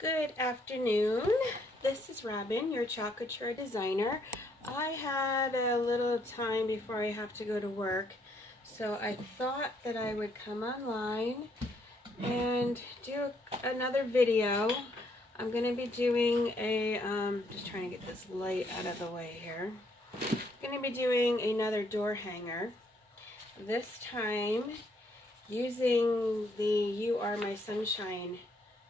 Good afternoon. This is Robin, your Chocolate designer. I had a little time before I have to go to work, so I thought that I would come online and do another video. I'm going to be doing a, just trying to get this light out of the way here. I'm going to be doing another door hanger. This time using the You Are My Sunshine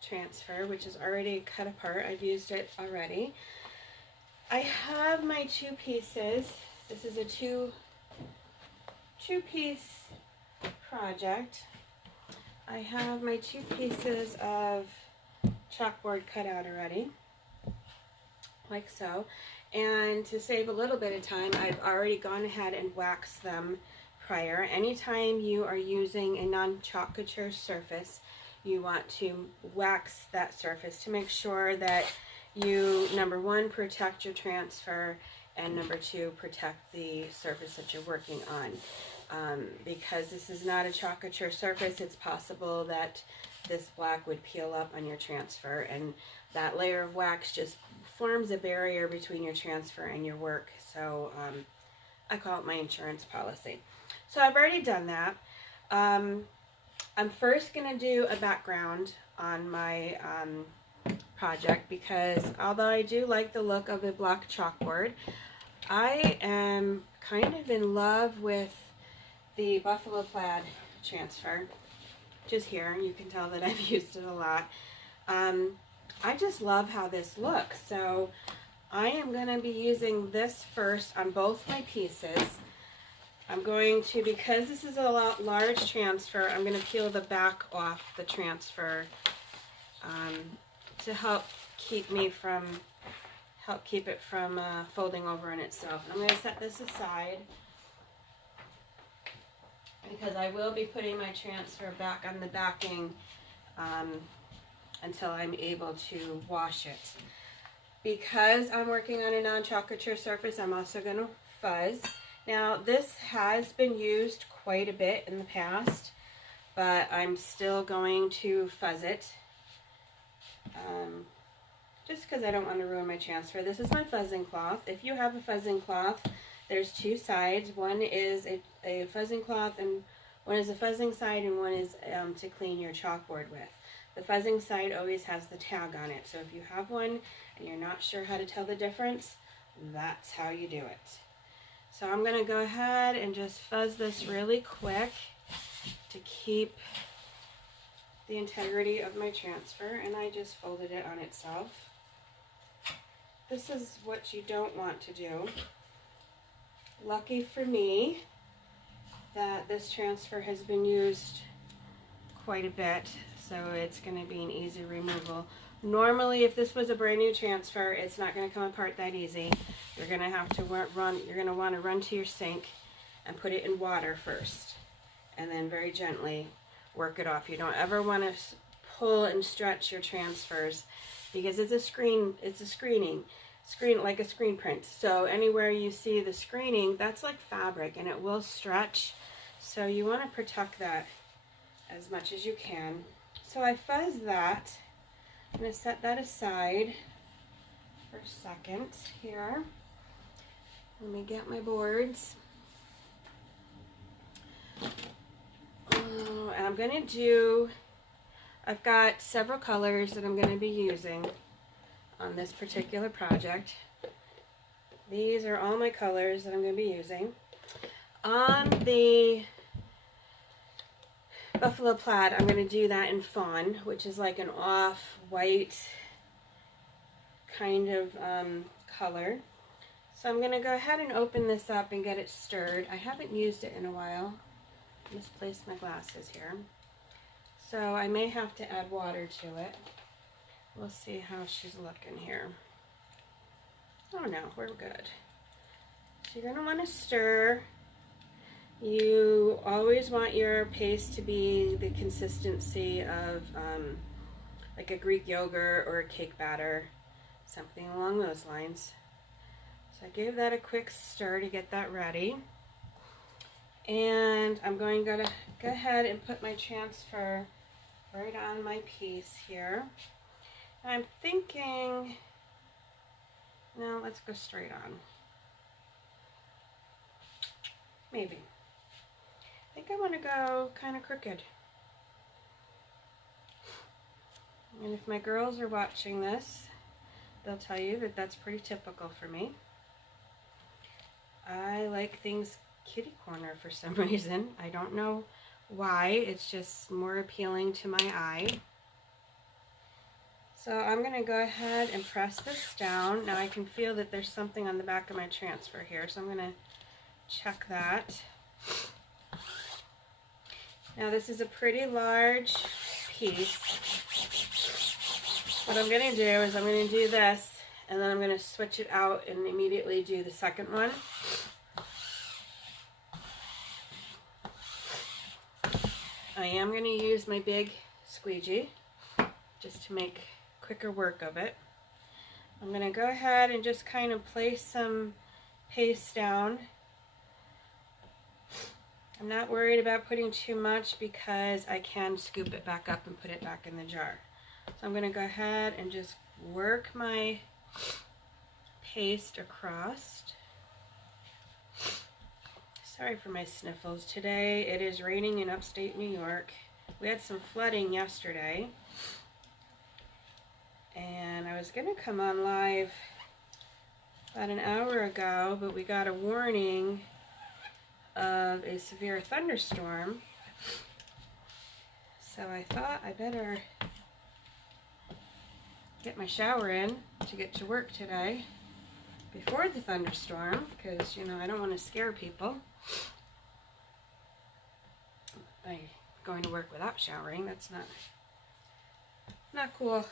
transfer, which is already cut apart. I've used it already. I have my two pieces. This is a two-piece project. I have my two pieces of chalkboard cut out already, like so. And to save a little bit of time, I've already gone ahead and waxed them prior. Anytime you are using a non-chocolate surface, you want to wax that surface to make sure that you, number one, protect your transfer, and number two, protect the surface that you're working on. Because this is not a chocolate surface, it's possible that this black would peel up on your transfer, and that layer of wax just forms a barrier between your transfer and your work. So I call it my insurance policy. So I've already done that. I'm first going to do a background on my project, because although I do like the look of a black chalkboard, I am kind of in love with the Buffalo Plaid transfer. Just here, you can tell that I've used it a lot. I just love how this looks, so I am going to be using this first on both my pieces. I'm going to, because this is a large transfer, I'm going to peel the back off the transfer to help keep it from folding over on itself. I'm going to set this aside because I will be putting my transfer back on the backing until I'm able to wash it. Because I'm working on a non-chocolate surface, I'm also going to fuzz. Now, this has been used quite a bit in the past, but I'm still going to fuzz it, just because I don't want to ruin my transfer. This is my fuzzing cloth. If you have a fuzzing cloth, there's two sides. One is a fuzzing cloth, and one is a fuzzing side, and one is to clean your chalkboard with. The fuzzing side always has the tag on it, so if you have one and you're not sure how to tell the difference, that's how you do it. So I'm going to go ahead and just fuzz this really quick to keep the integrity of my transfer, and I just folded it on itself. This is what you don't want to do. Lucky for me that this transfer has been used quite a bit, so it's going to be an easy removal. Normally, if this was a brand new transfer, it's not going to come apart that easy. You're going to have to you're going to want to run to your sink and put it in water first, and then very gently work it off. You don't ever want to pull and stretch your transfers, because it's a screening like a screen print. So anywhere you see the screening, that's like fabric and it will stretch. So you want to protect that as much as you can. So I fuzz that. I'm going to set that aside for a second here. Let me get my boards. And I'm going to do, I've got several colors that I'm going to be using on this particular project. These are all my colors that I'm going to be using. On the Buffalo Plaid, I'm going to do that in fawn, which is like an off-white kind of color. So I'm going to go ahead and open this up and get it stirred. I haven't used it in a while. I misplaced my glasses here. So I may have to add water to it. We'll see how she's looking here. Oh no, we're good. So you're going to want to stir. You always want your paste to be the consistency of like a Greek yogurt or a cake batter, something along those lines. So I gave that a quick stir to get that ready. And I'm going to go ahead and put my transfer right on my piece here. I'm thinking, no, let's go straight on. Maybe. I think I want to go kind of crooked. And if my girls are watching this, they'll tell you that that's pretty typical for me. I like things kitty corner for some reason. I don't know why. It's just more appealing to my eye. So I'm going to go ahead and press this down. Now I can feel that there's something on the back of my transfer here, so I'm going to check that. Now this is a pretty large piece. What I'm going to do is I'm going to do this, and then I'm going to switch it out and immediately do the second one. I am going to use my big squeegee just to make quicker work of it. I'm going to go ahead and just kind of place some paste down. I'm not worried about putting too much because I can scoop it back up and put it back in the jar. So I'm going to go ahead and just work my paste across. Sorry for my sniffles. Today it is raining in upstate New York. We had some flooding yesterday. And I was going to come on live about an hour ago, but we got a warning of a severe thunderstorm. So I thought I better get my shower in to get to work today before the thunderstorm, because, you know, I don't want to scare people by going to work without showering. That's not cool.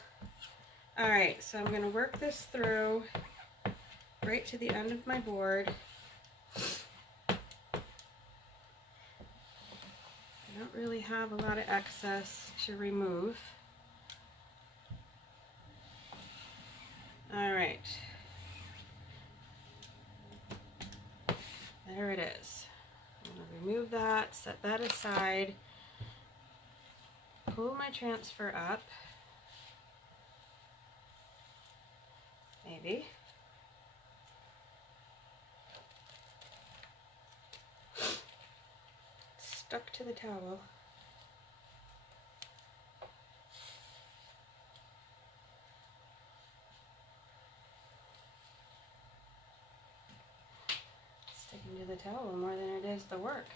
Alright, so I'm going to work this through right to the end of my board. I don't really have a lot of excess to remove. Alright. There it is. I'm going to remove that, set that aside, pull my transfer up. Maybe. Stuck to the towel. Sticking to the towel more than it is the work.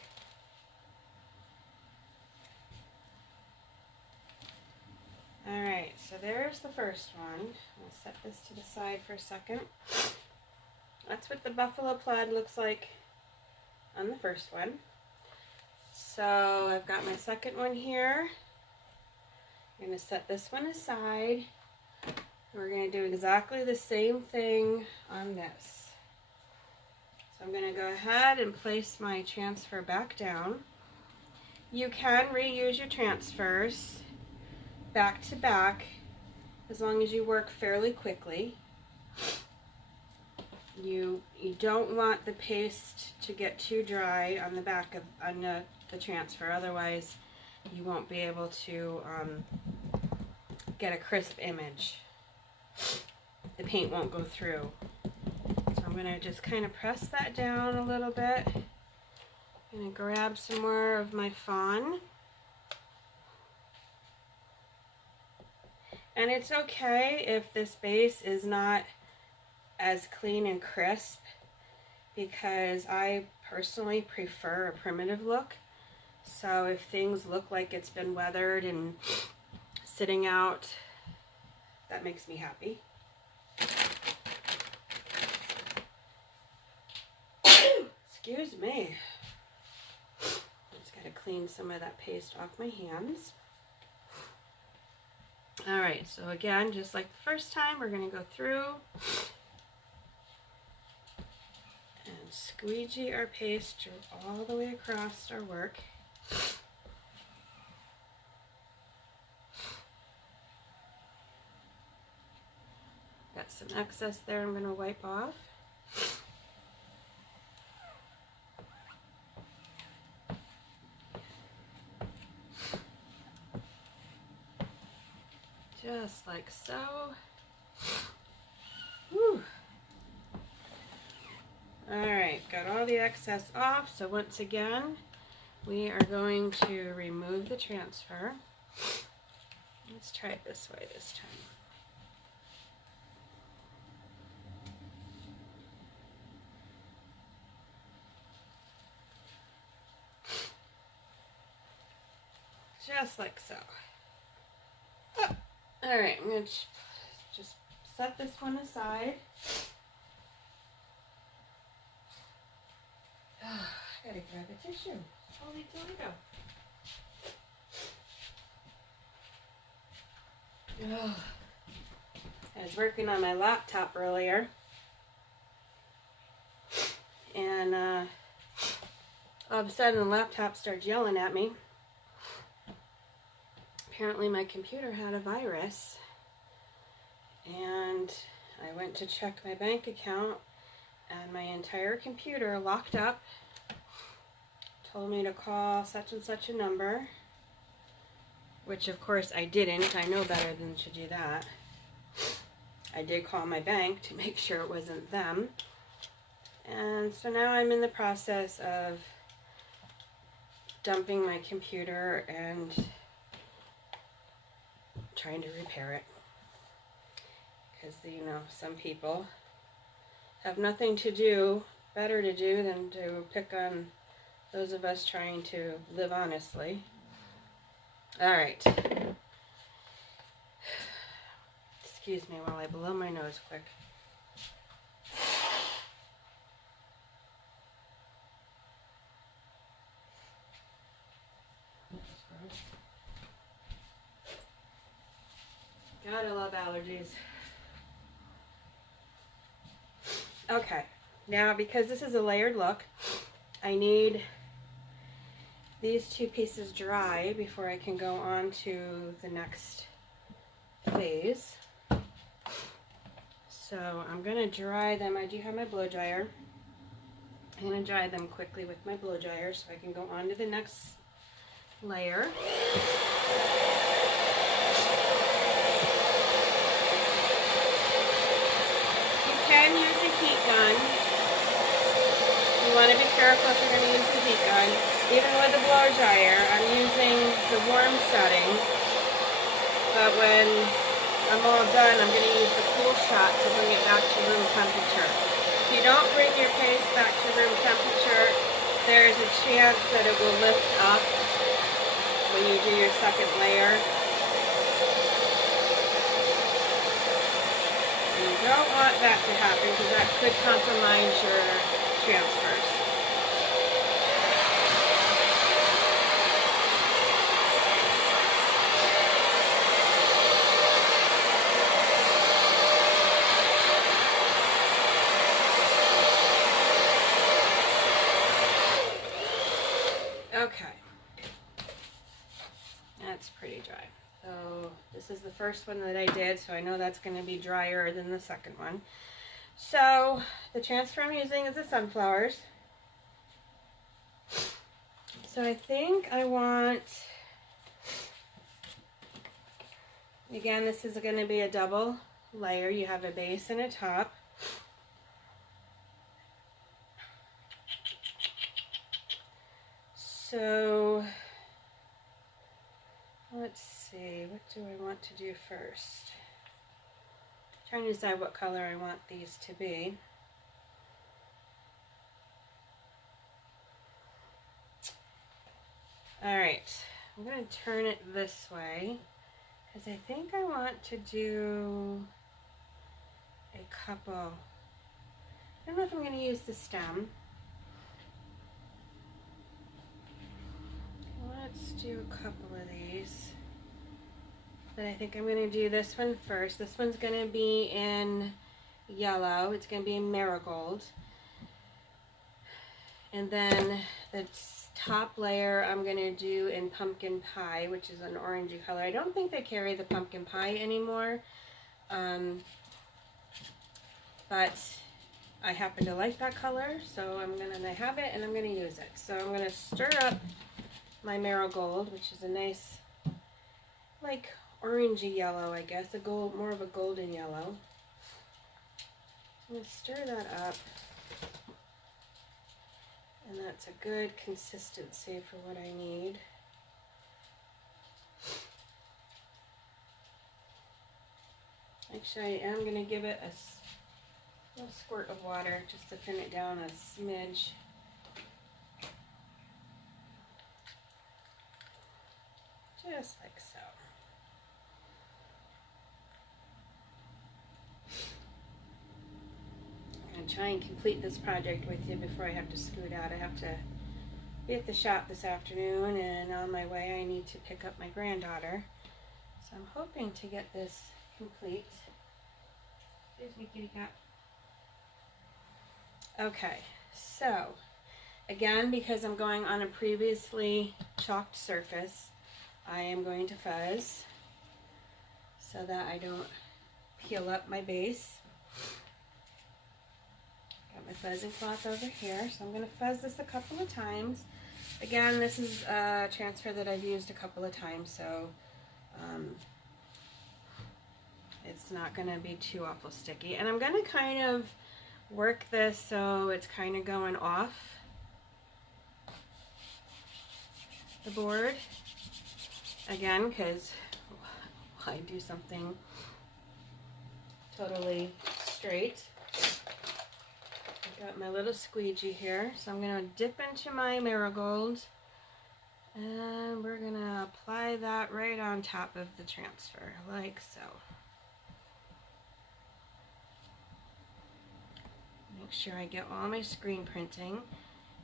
Alright, so there's the first one. I'll set this to the side for a second. That's what the buffalo plaid looks like on the first one. So I've got my second one here. I'm going to set this one aside. We're going to do exactly the same thing on this. So I'm going to go ahead and place my transfer back down. You can reuse your transfers back to back as long as you work fairly quickly. You don't want the paste to get too dry on the back of the transfer, otherwise you won't be able to get a crisp image. The paint won't go through. So I'm going to just kind of press that down a little bit. I'm going to grab some more of my fawn. And it's okay if this base is not as clean and crisp, because I personally prefer a primitive look. So if things look like it's been weathered and sitting out, that makes me happy. Excuse me. Just gotta clean some of that paste off my hands. Alright, so again, just like the first time, we're going to go through and squeegee our paste all the way across our work. Got some excess there I'm going to wipe off. just like so. Whew. Alright, got all the excess off, so once again, we are going to remove the transfer. Let's try it this way this time. Just like so. Oh. Alright, I'm going to just set this one aside. Oh, I gotta grab a tissue. Holy Toledo. Oh. I was working on my laptop earlier, and all of a sudden the laptop started yelling at me. Apparently my computer had a virus, and I went to check my bank account, and my entire computer locked up, told me to call such and such a number, which of course I didn't. I know better than to do that. I did call my bank to make sure it wasn't them. And so now I'm in the process of dumping my computer and trying to repair it. Because, you know, some people have nothing to do, better to do than to pick on those of us trying to live honestly. Alright. Excuse me while I blow my nose quick. God, I love allergies. Okay, now because this is a layered look, I need these two pieces dry before I can go on to the next phase. So I'm going to dry them. I do have my blow dryer. I'm going to dry them quickly with my blow dryer so I can go on to the next layer. You can use a heat gun. You want to be careful if you're going to use the heat gun. Even with the blow dryer, I'm using the warm setting, but when I'm all done, I'm going to use the cool shot to bring it back to room temperature. If you don't bring your paste back to room temperature, there's a chance that it will lift up when you do your second layer. You don't want that to happen because that could compromise your transfers. Okay, that's pretty dry. So this is the first one that I did, so I know that's going to be drier than the second one. So the transfer I'm using is the sunflowers. So I think I want, again, this is going to be a double layer. You have a base and a top. So let's see, what do I want to do first? I'm trying to decide what color I want these to be. Alright, I'm going to turn it this way because I think I want to do a couple. I don't know if I'm going to use the stem. Let's do a couple of these. But I think I'm going to do this one first. This one's going to be in yellow. It's going to be in marigold. And then the top layer I'm going to do in pumpkin pie, which is an orangey color. I don't think they carry the pumpkin pie anymore. But I happen to like that color, so I'm going to have it and I'm going to use it. So I'm going to stir up my marigold, which is a nice, like, orangey yellow, I guess, more of a golden yellow. I'm going to stir that up, and that's a good consistency for what I need. Actually, I am going to give it a little squirt of water just to thin it down a smidge. Just like so. I'm going to try and complete this project with you before I have to scoot out. I have to be at the shop this afternoon, and on my way I need to pick up my granddaughter. So I'm hoping to get this complete. Excuse me, kitty cat. Okay, so again, because I'm going on a previously chalked surface, I am going to fuzz so that I don't peel up my base. Got my fuzzing cloth over here, so I'm going to fuzz this a couple of times. Again, this is a transfer that I've used a couple of times, so it's not going to be too awful sticky. And I'm going to kind of work this so it's kind of going off the board. Again, because I do something totally straight. I've got my little squeegee here, so I'm going to dip into my marigold, and we're going to apply that right on top of the transfer, like so. Make sure I get all my screen printing.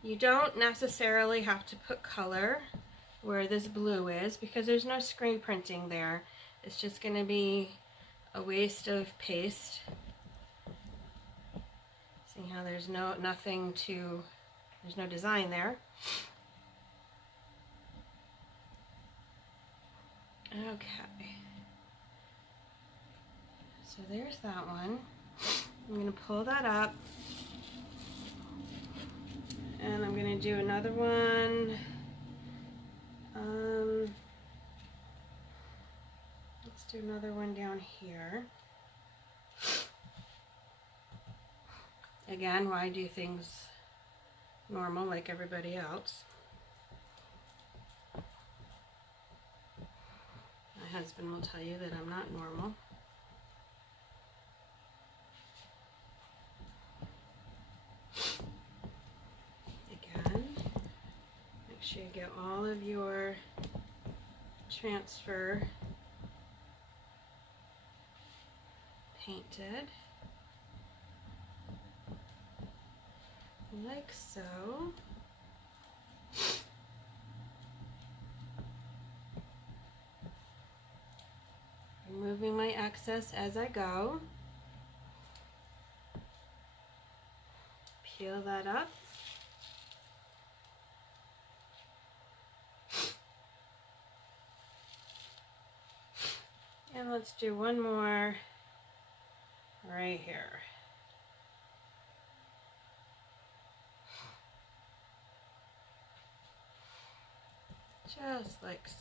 You don't necessarily have to put color where this blue is, because there's no screen printing there. It's just going to be a waste of paste. See how there's there's no design there. Okay. So there's that one. I'm going to pull that up, and I'm going to do another one. Let's do another one down here. Again, why do things normal like everybody else? My husband will tell you that I'm not normal. Again, make sure you get all of your transfer painted, like so. Removing my excess as I go. Peel that up. And let's do one more right here. Just like so.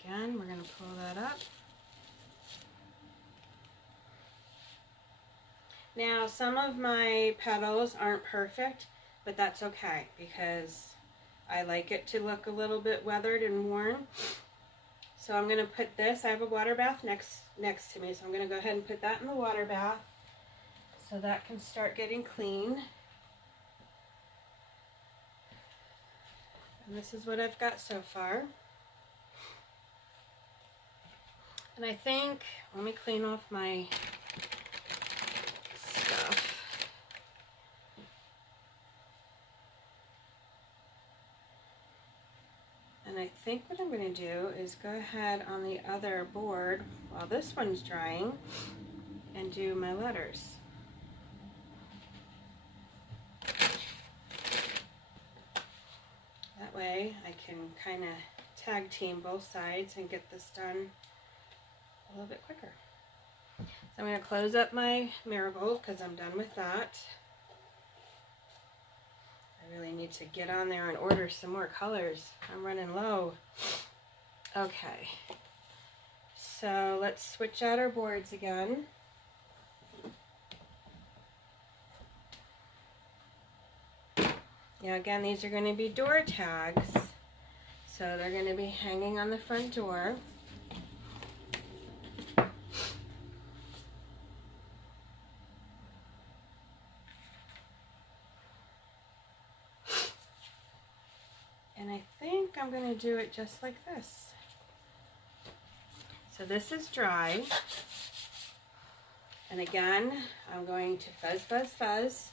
Again, we're going to pull that up. Now, some of my petals aren't perfect, but that's okay because I like it to look a little bit weathered and worn. So I'm going to put this, I have a water bath next to me, so I'm going to go ahead and put that in the water bath so that can start getting clean. And this is what I've got so far. And I think, let me clean off my stuff. And I think what I'm going to do is go ahead on the other board while this one's drying and do my letters. way I can kind of tag team both sides and get this done a little bit quicker. So I'm going to close up my marigold because I'm done with that. I really need to get on there and order some more colors. I'm running low. Okay, so let's switch out our boards again. Now again, these are going to be door tags, so they're going to be hanging on the front door. And I think I'm going to do it just like this. So this is dry. And again, I'm going to fuzz, fuzz, fuzz.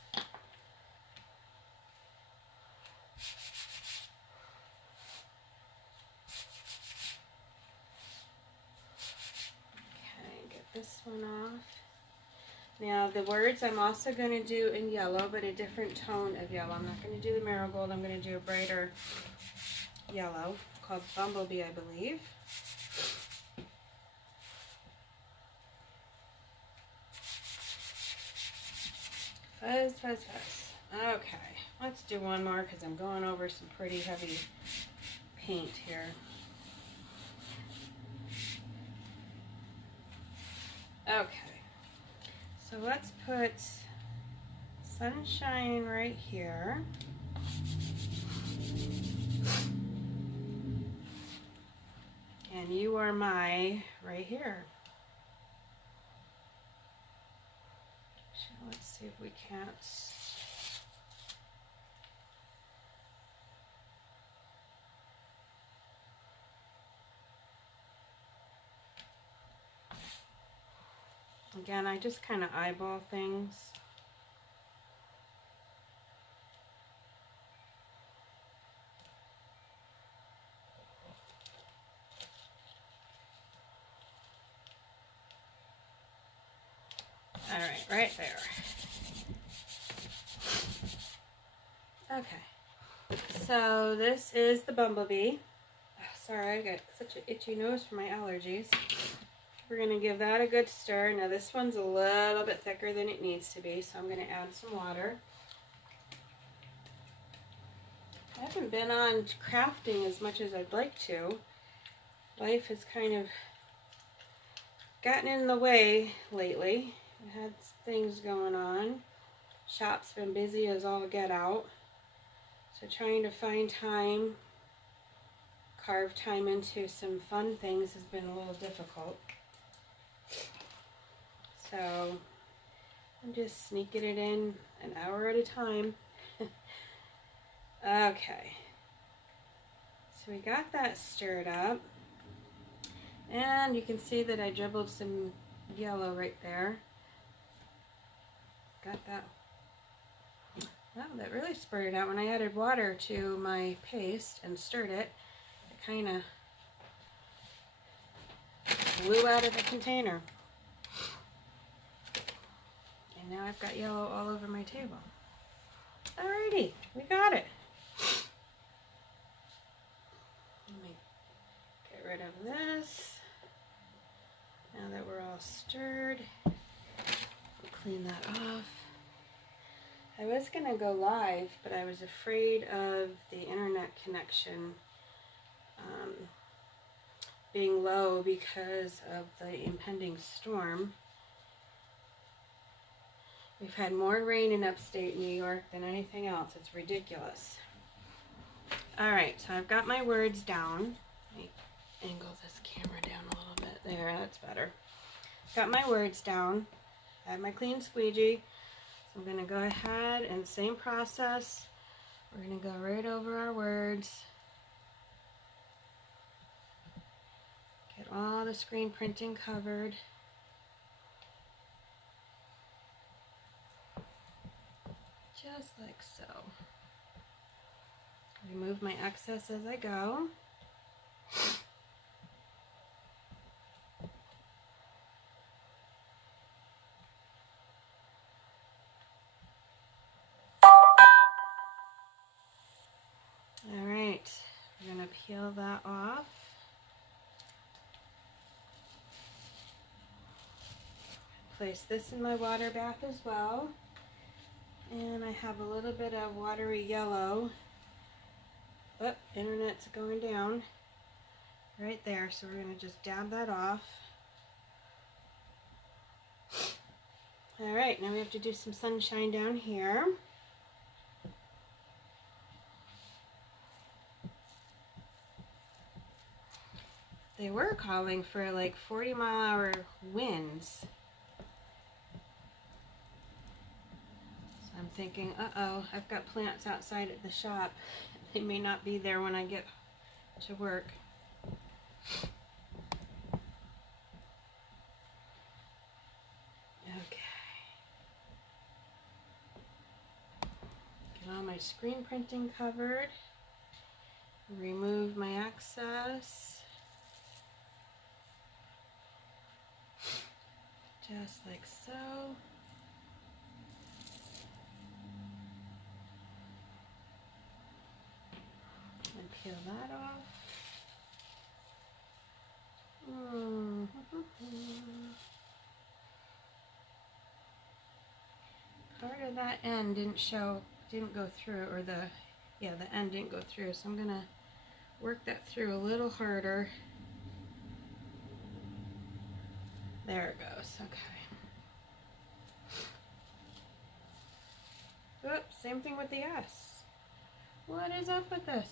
This one off. Now the words I'm also going to do in yellow, but a different tone of yellow. I'm not going to do the marigold. I'm going to do a brighter yellow called Bumblebee, I believe. Fuzz, fuzz, fuzz. Okay, let's do one more because I'm going over some pretty heavy paint here. Okay, so let's put sunshine right here. And you are my right here. So let's see if we can't. Again, I just kind of eyeball things. All right, right there. Okay, so this is the Bumblebee. Oh, sorry, I got such an itchy nose from my allergies. We're going to give that a good stir. Now this one's a little bit thicker than it needs to be, so I'm going to add some water. I haven't been on crafting as much as I'd like to. Life has kind of gotten in the way lately. I've had things going on. Shop's been busy as all get out. So trying to find time, carve time into some fun things has been a little difficult. So I'm just sneaking it in an hour at a time. Okay, so we got that stirred up, and you can see that I dribbled some yellow right there. Got that. Wow, that really spurted out. When I added water to my paste and stirred it, it kind of flew out of the container. And now I've got yellow all over my table. Alrighty, we got it. Let me get rid of this. Now that we're all stirred, clean that off. I was going to go live, but I was afraid of the internet connection being low because of the impending storm. We've had more rain in upstate New York than anything else. It's ridiculous. Alright, so I've got my words down. Let me angle this camera down a little bit. There, that's better. Got my words down. I have my clean squeegee. So I'm going to go ahead and same process. We're going to go right over our words. Get all the screen printing covered. Just like so. Remove my excess as I go. All right, peel that off. Place this in my water bath as well. And I have a little bit of watery yellow. Oh, internet's going down right there, so we're going to just dab that off. Alright, now we have to do some sunshine down here. They were calling for like 40-mile-an-hour winds. So I'm thinking, uh-oh, I've got plants outside at the shop. They may not be there when I get to work. Okay. Get all my screen printing covered. Remove my excess. Just like so. And peel that off. Part of that end didn't go through, or the end didn't go through, so I'm gonna work that through a little harder. There it goes, okay. Oops, same thing with the S. What is up with this?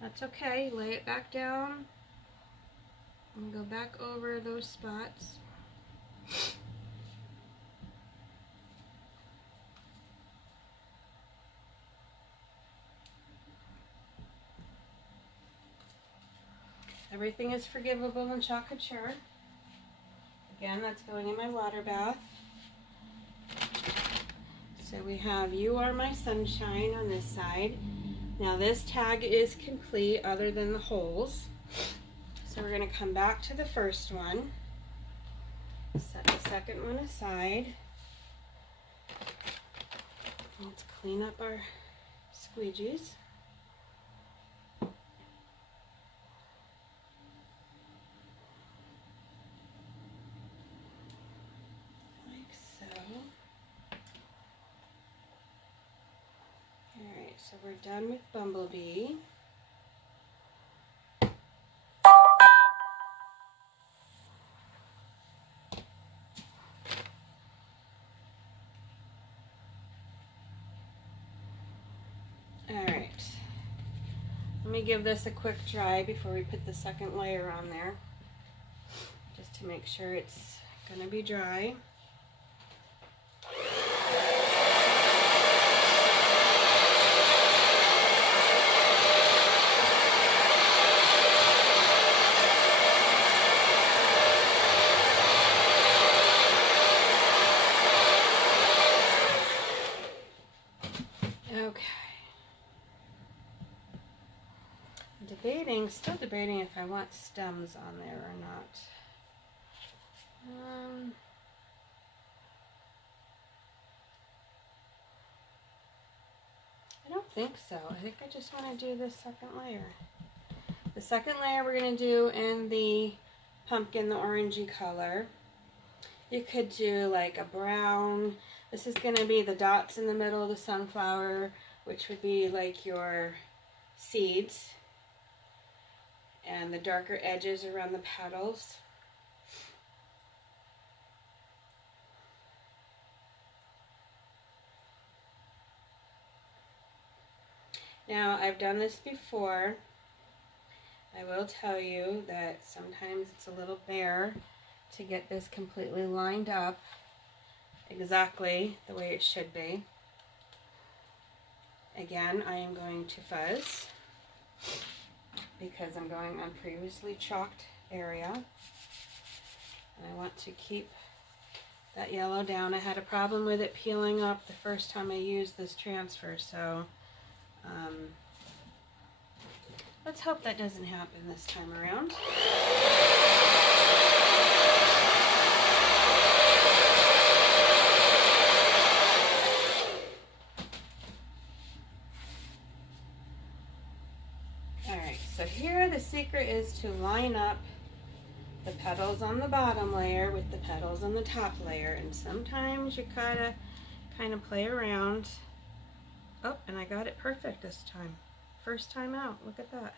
That's okay, lay it back down and go back over those spots. Everything is forgivable in chalk couture. Again, that's going in my water bath. So we have You Are My Sunshine on this side. Now this tag is complete other than the holes. So we're going to come back to the first one. Set the second one aside. Let's clean up our squeegees. So we're done with Bumblebee. Alright, let me give this a quick dry before we put the second layer on there, just to make sure it's going to be dry. Still debating if I want stems on there or not. I don't think so. I think I just want to do this second layer. The second layer we're going to do in the pumpkin, the orangey color. You could do like a brown. This is going to be the dots in the middle of the sunflower, which would be like your seeds. And the darker edges around the petals. Now, I've done this before. I will tell you that sometimes it's a little bare to get this completely lined up exactly the way it should be. Again, I am going to fuzz, because I'm going on previously chalked area. And I want to keep that yellow down. I had a problem with it peeling up the first time I used this transfer, so let's hope that doesn't happen this time around. Alright, so here the secret is to line up the petals on the bottom layer with the petals on the top layer, and sometimes you gotta kind of play around. Oh, and I got it perfect this time. First time out, look at that.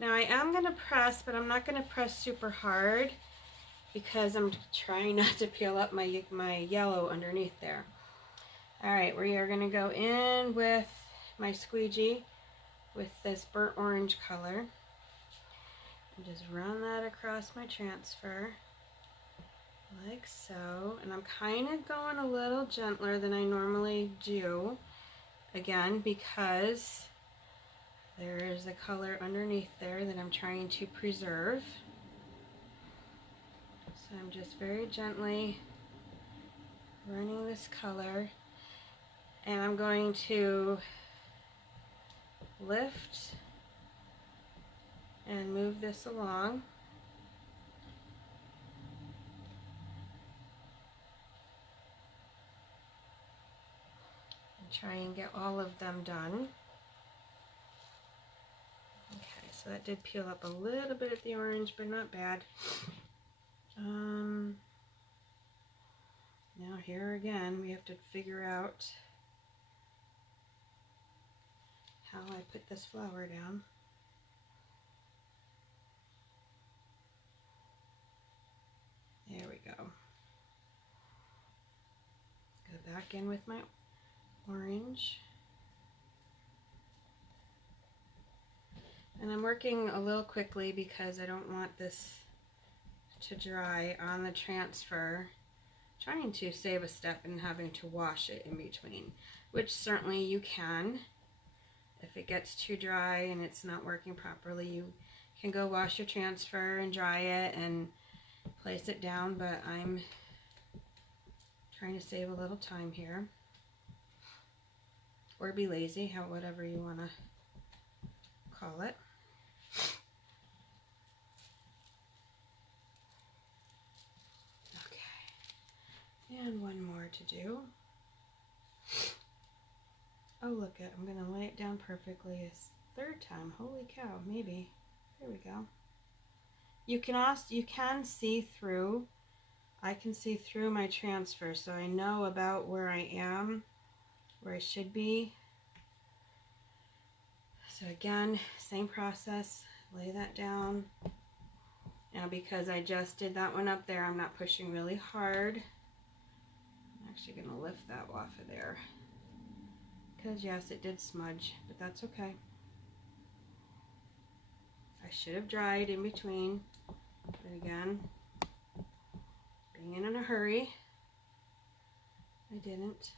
Now I am gonna press, but I'm not gonna press super hard because I'm trying not to peel up my yellow underneath there. Alright, we are gonna go in with my squeegee with this burnt orange color. And just run that across my transfer like so. And I'm kind of going a little gentler than I normally do, again, because there is a color underneath there that I'm trying to preserve. So I'm just very gently running this color, and I'm going to lift and move this along. And try and get all of them done. Okay, so that did peel up a little bit of the orange, but not bad. Now here again, we have to figure out how I put this flower down. There we go. Go back in with my orange. And I'm working a little quickly because I don't want this to dry on the transfer. Trying to save a step and having to wash it in between, which certainly you can. If it gets too dry and it's not working properly, you can go wash your transfer and dry it and place it down, but I'm trying to save a little time here. Or be lazy, whatever you want to call it. Okay, and one more to do. Oh, look it, I'm going to lay it down perfectly a third time. Holy cow, maybe. There we go. You can see through. I can see through my transfer, so I know about where I am, where I should be. So again, same process. Lay that down. Now because I just did that one up there, I'm not pushing really hard. I'm actually going to lift that off of there. Because yes, it did smudge, but that's okay. I should have dried in between, but again, being in a hurry, I didn't.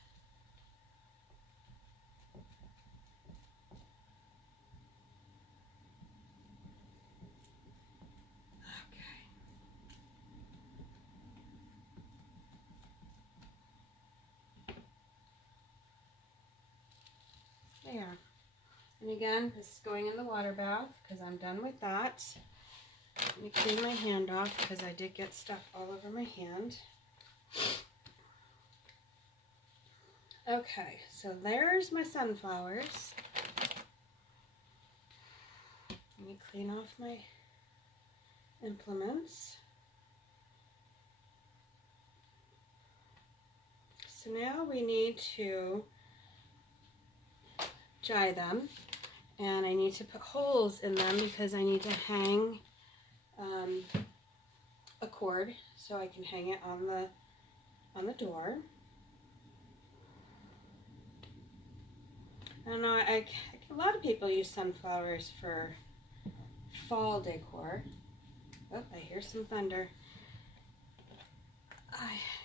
Okay. There. And again, this is going in the water bath because I'm done with that. Let me clean my hand off because I did get stuff all over my hand. Okay, so there's my sunflowers. Let me clean off my implements. So now we need to dry them. And I need to put holes in them because I need to hang a cord so I can hang it on the door. I don't know, a lot of people use sunflowers for fall decor. Oh, I hear some thunder.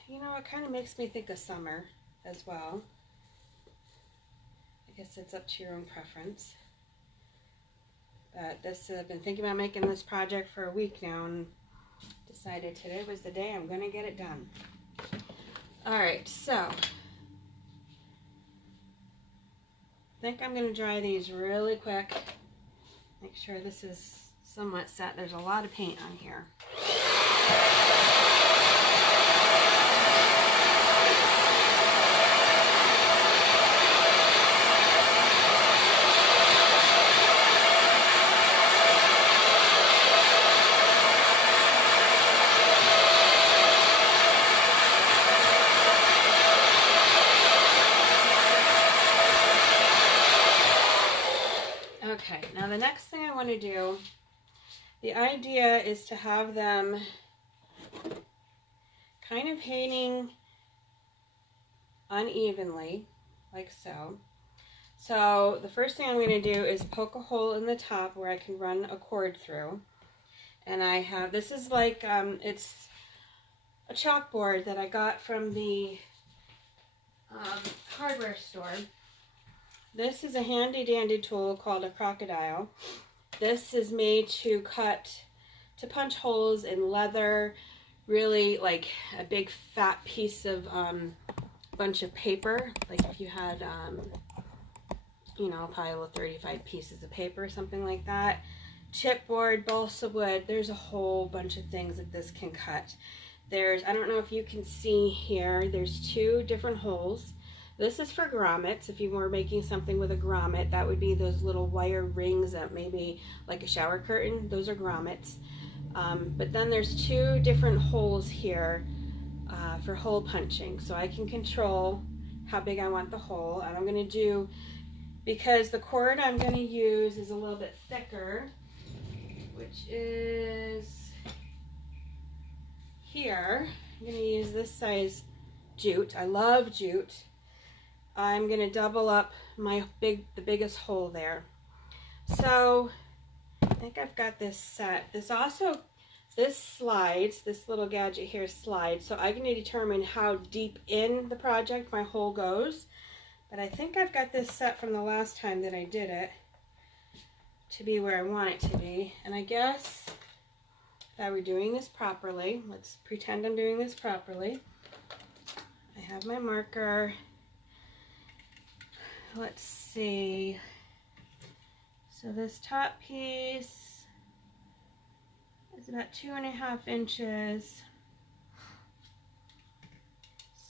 You know, it kind of makes me think of summer as well. I guess it's up to your own preference. But I've been thinking about making this project for a week now and decided today was the day I'm going to get it done. Alright, so I think I'm going to dry these really quick. Make sure this is somewhat set. There's a lot of paint on here. Okay, now the next thing I want to do, the idea is to have them kind of hanging unevenly, like so. So the first thing I'm going to do is poke a hole in the top where I can run a cord through. And I have, this is like, it's a chalkboard that I got from the hardware store. This is a handy dandy tool called a crocodile. This is made to punch holes in leather, really like a big fat piece of bunch of paper, like if you had you know, a pile of 35 pieces of paper or something like that. Chipboard, balsa wood, there's a whole bunch of things that this can cut. There's, I don't know if you can see here, there's 2 different holes. This is for grommets. If you were making something with a grommet, that would be those little wire rings that maybe like a shower curtain, those are grommets. But then there's 2 different holes here for hole punching. So I can control how big I want the hole. And I'm going to do, because the cord I'm going to use is a little bit thicker, which is here. I'm going to use this size jute. I love jute. I'm going to double up the biggest hole there. So I think I've got this set. This slides, this little gadget here slides, so I can determine how deep in the project my hole goes. But I think I've got this set from the last time that I did it to be where I want it to be. And I guess if I were doing this properly, let's pretend I'm doing this properly. I have my marker. Let's see. So this top piece is about 2.5 inches.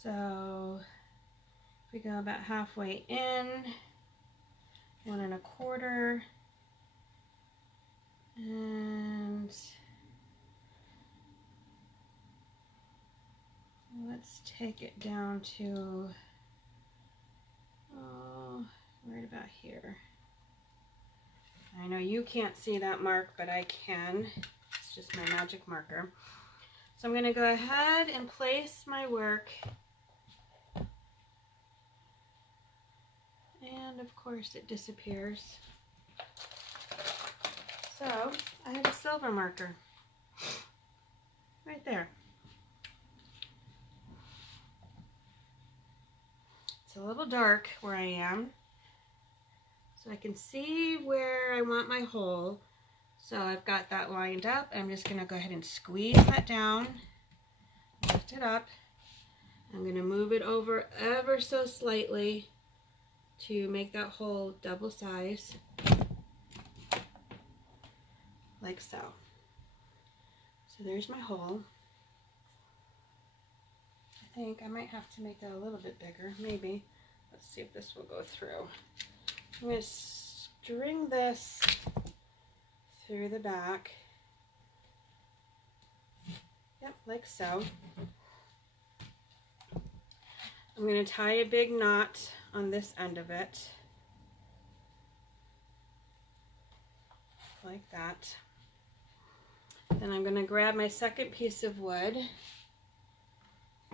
So if we go about halfway in, 1.25, and let's take it down to right about here. I know you can't see that mark, but I can. It's just my magic marker. So I'm going to go ahead and place my work. And of course it disappears. So I have a silver marker right there. It's a little dark where I am, so I can see where I want my hole. So I've got that lined up. I'm just going to go ahead and squeeze that down, lift it up. I'm going to move it over ever so slightly to make that hole double size, like so. So there's my hole. I think I might have to make that a little bit bigger, maybe. Let's see if this will go through. I'm going to string this through the back. Yep, like so. I'm going to tie a big knot on this end of it, like that. Then I'm going to grab my second piece of wood,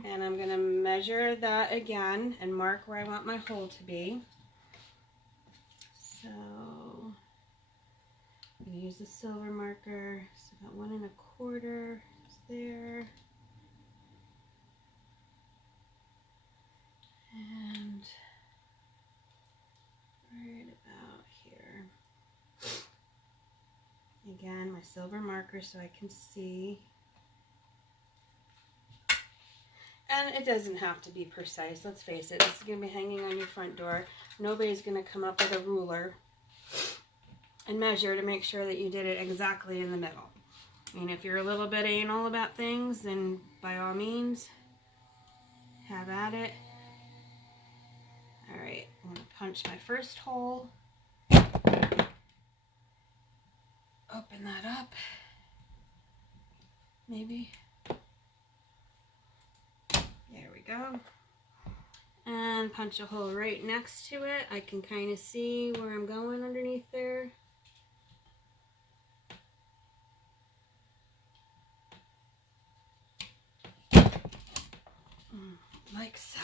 and I'm going to measure that again and mark where I want my hole to be. So I'm going to use the silver marker. So about 1.25 is there. And right about here. Again, my silver marker so I can see. And it doesn't have to be precise, let's face it. This is going to be hanging on your front door. Nobody's going to come up with a ruler and measure to make sure that you did it exactly in the middle. I mean, if you're a little bit anal about things, then by all means, have at it. Alright, I'm going to punch my first hole. Open that up. Maybe. There we go. And punch a hole right next to it. I can kind of see where I'm going underneath there. like so.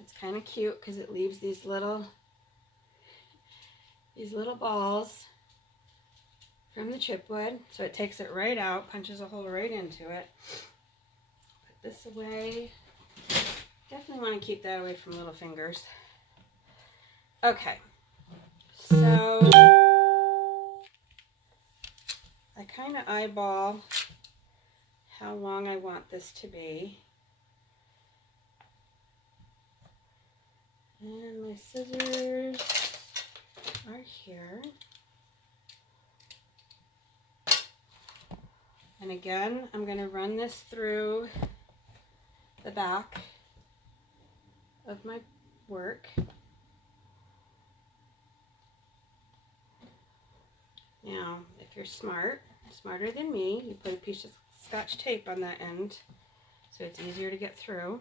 It's kind of cute because it leaves these little balls from the chipwood. So it takes it right out, punches a hole right into it. Put this away. Definitely want to keep that away from little fingers. Okay, so I kind of eyeball how long I want this to be. And my scissors are here. And again, I'm going to run this through the back of my work. Now, if you're smarter than me, you put a piece of Scotch tape on that end so it's easier to get through.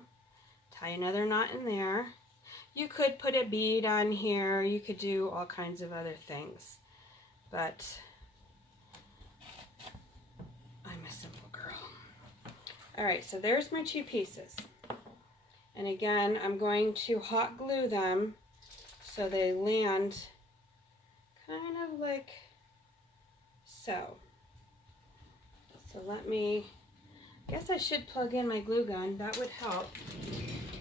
Tie another knot in there. You could put a bead on here. You could do all kinds of other things. But I'm a simple girl. All right, so there's my two pieces. And again, I'm going to hot glue them so they land kind of like so. So let me, I guess I should plug in my glue gun. That would help.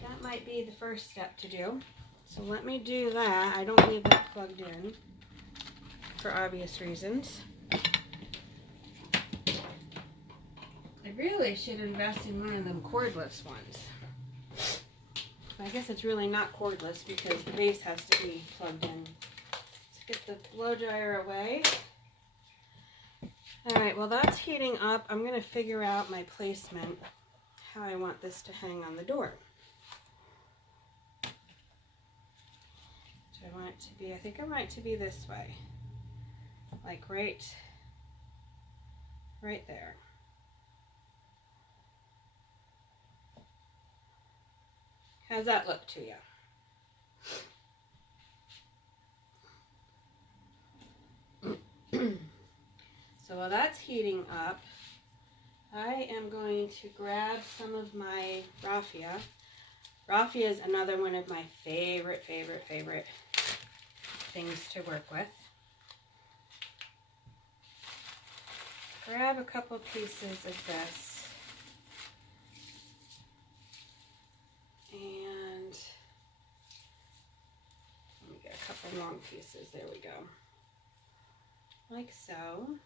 That might be the first step to do. So let me do that. I don't leave that plugged in for obvious reasons. I really should invest in one of them cordless ones. I guess it's really not cordless because the base has to be plugged in. Let's get the blow dryer away. Alright, while that's heating up, I'm going to figure out my placement, how I want this to hang on the door. Do I want it to be, I think I want it to be this way. Like right there. How's that look to you? So while that's heating up, I am going to grab some of my raffia. Raffia is another one of my favorite things to work with. Grab a couple pieces of this. And let me get a couple long pieces. There we go. Like so.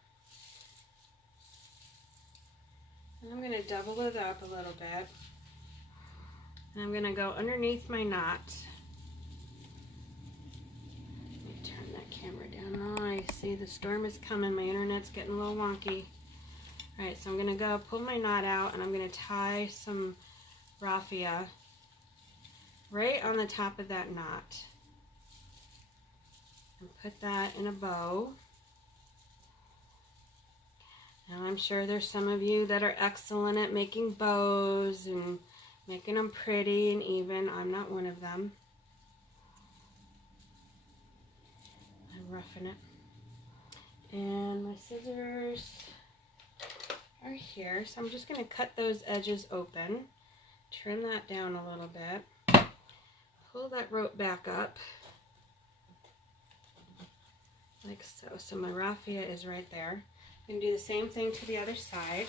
And I'm going to double it up a little bit. And I'm going to go underneath my knot. Let me turn that camera down. Oh, I see the storm is coming. My internet's getting a little wonky. Alright, so I'm going to go pull my knot out and I'm going to tie some raffia right on the top of that knot. And put that in a bow. Now I'm sure there's some of you that are excellent at making bows and making them pretty and even. I'm not one of them. I'm roughing it. And my scissors are here. So I'm just going to cut those edges open. Trim that down a little bit. Pull that rope back up. Like so. So my raffia is right there. I'm going to do the same thing to the other side.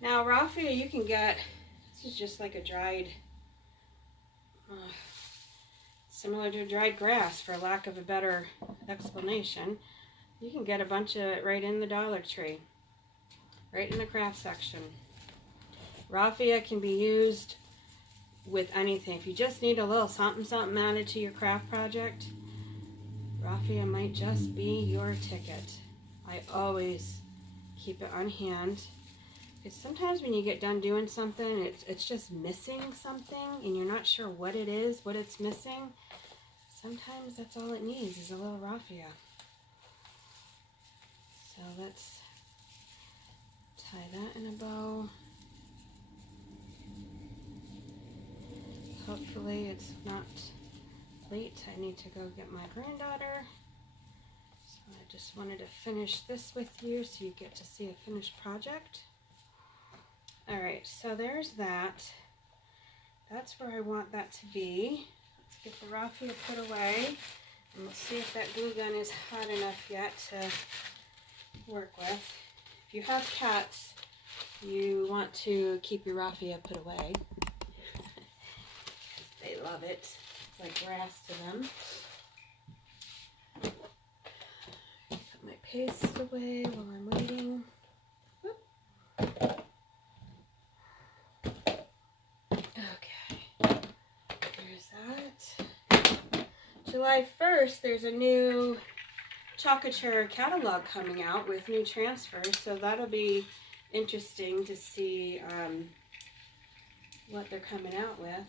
Now raffia you can get, this is just like a dried, similar to dried grass for lack of a better explanation. You can get a bunch of it right in the Dollar Tree, right in the craft section. Raffia can be used with anything. If you just need a little something added to your craft project, raffia might just be your ticket. I always keep it on hand. Because sometimes when you get done doing something, it's just missing something and you're not sure what it is, what it's missing. Sometimes that's all it needs is a little raffia. So let's tie that in a bow. Hopefully it's not late. I need to go get my granddaughter. I just wanted to finish this with you so you get to see a finished project. Alright, so there's that. that's where I want that to be. Let's get the raffia put away, and we'll see if that glue gun is hot enough yet to work with. If you have cats, you want to keep your raffia put away. They love it. It's like grass to them. Put my paste away while I'm waiting. Okay, there's that. July 1st, there's a new Chocolate catalog coming out with new transfers, so that'll be interesting to see what they're coming out with.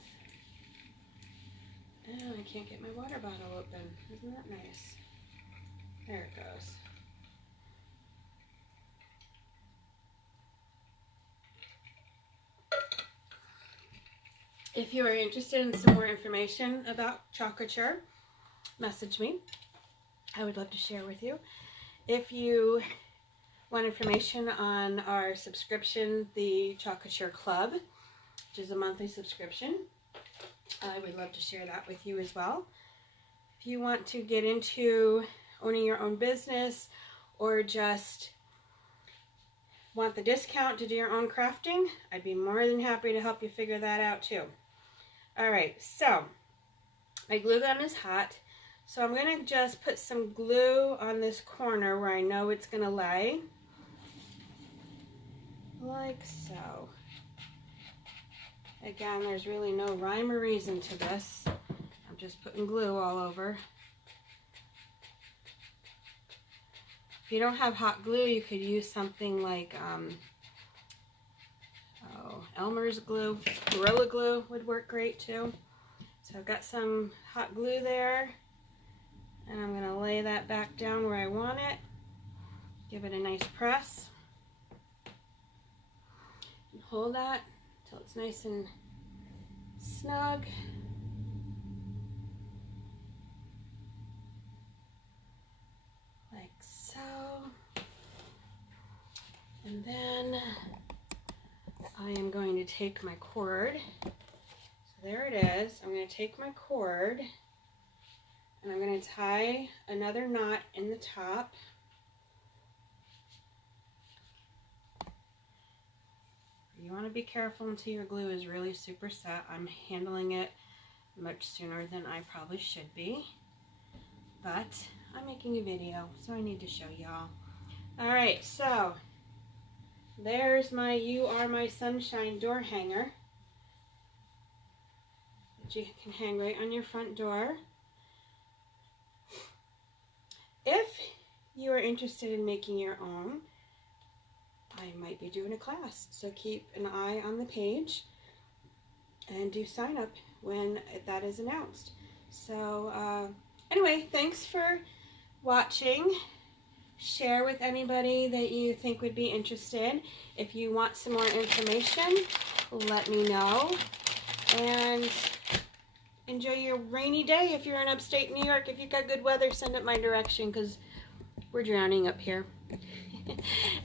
Oh, I can't get my water bottle open. Isn't that nice? There it goes. If you are interested in some more information about Chocolate, message me. I would love to share with you. If you want information on our subscription, the Chocolate Club, which is a monthly subscription, I would love to share that with you as well. If you want to get into owning your own business or just want the discount to do your own crafting, I'd be more than happy to help you figure that out too. Alright, so my glue gun is hot, so I'm going to just put some glue on this corner where I know it's going to lay, like so. Again, there's really no rhyme or reason to this. I'm just putting glue all over. If you don't have hot glue, you could use something like Elmer's glue. Gorilla Glue would work great too. So I've got some hot glue there, and I'm going to lay that back down where I want it. Give it a nice press. And hold that until it's nice and snug. Like so. And then I am going to take my cord. So there it is. I'm going to take my cord and I'm going to tie another knot in the top. You want to be careful until your glue is really super set. I'm handling it much sooner than I probably should be, but I'm making a video, so I need to show y'all. Alright, so there's my You Are My Sunshine door hanger that you can hang right on your front door. If you are interested in making your own, I might be doing a class, so keep an eye on the page and do sign up when that is announced. So anyway, thanks for watching. Share with anybody that you think would be interested. If you want some more information, let me know. And enjoy your rainy day if you're in upstate New York. If you've got good weather, send it my direction because we're drowning up here.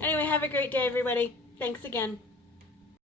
Anyway, have a great day, everybody. Thanks again.